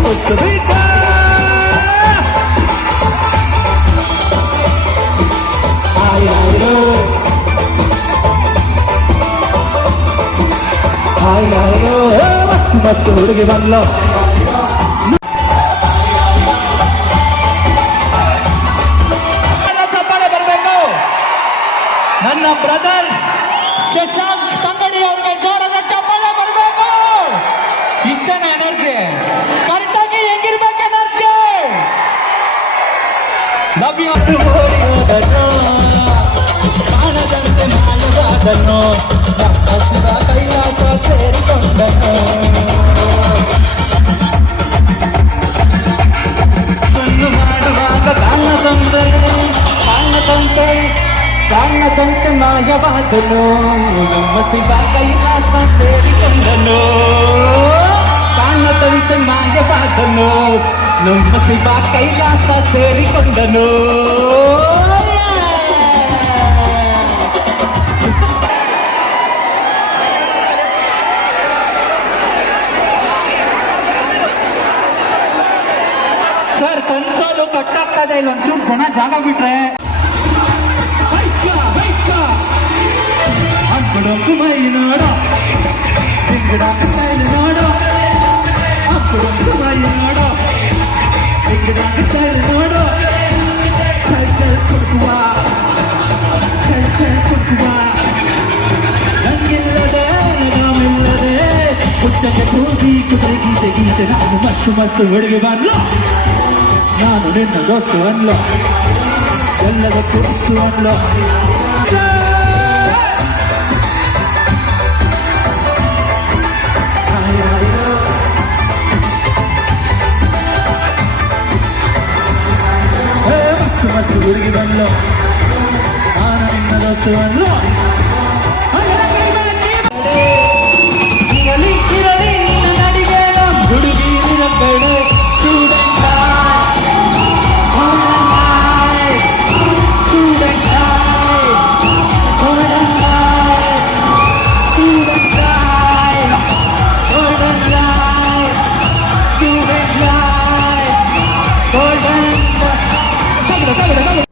Costa Rica. Ay, ay, ay, ay, ay, ಮಸ್ತ್ ಮಸ್ತ್ ಹುಡುಗಿ ಬಂದ್ಲ ಚಪ್ಪಾಳೆ ಬರಬೇಕು ನನ್ನ ಬ್ರದರ್ ಶಶಾಂಕ್ ಲವ್ ಯು ಕಾಣದಂತೆ ಮಾಯವಾದನು ನಮ್ಮ ಶಿವ ಕೈಲಾಸ ಸೇರಿಕೊಂಡನು ಕಣ್ಣು ಮಾಡುವಾಗ ಕಾಣದಂತೆ ಕಾಣದಂತೆ ಕಾಣದಂತೆ ಮಾಯವಾದನು ನಮ್ಮ ಶಿವ ಕೈಲಾಸ ಸೇರಿಕೊಂಡನು ಕಾಣದಂತೆ ಮಾಯವಾದನು ನಮ್ಮ ಶಿವ ಕೈಲಾಸ ಸೇರಿಕೊಂಡನು ಸರ್ ಕನ್ಸೋಲು ಕಟ್ಟಾಗ್ತದೆ ಇಲ್ಲ ಒಂಚೂರು ಜನ ಜಾಗ ಬಿಟ್ರೆ ಹುಚ್ಚಕ್ಕೆ ತೂಗಿ ಕುದುರೆ ಗೀತೆ ಗೀತೆ ನಾನು ಮಸ್ತು ಮಸ್ತು ಹುಡುಗಿ ಬಂದ್ಲು ನಾನು ನಿನ್ನ ದೋಸ್ತು ಅನ್ಲ ಎಲ್ಲದಕ್ಕೂ ಇಷ್ಟು ಅನ್ಲ ಮಸ್ತು ಮಸ್ತು ಹುಡುಗಿ ಬಂದ್ಲು ನಾನು ನಿನ್ನ ದೋಸ್ತು ಅನ್ಲ 食べた食べた食べた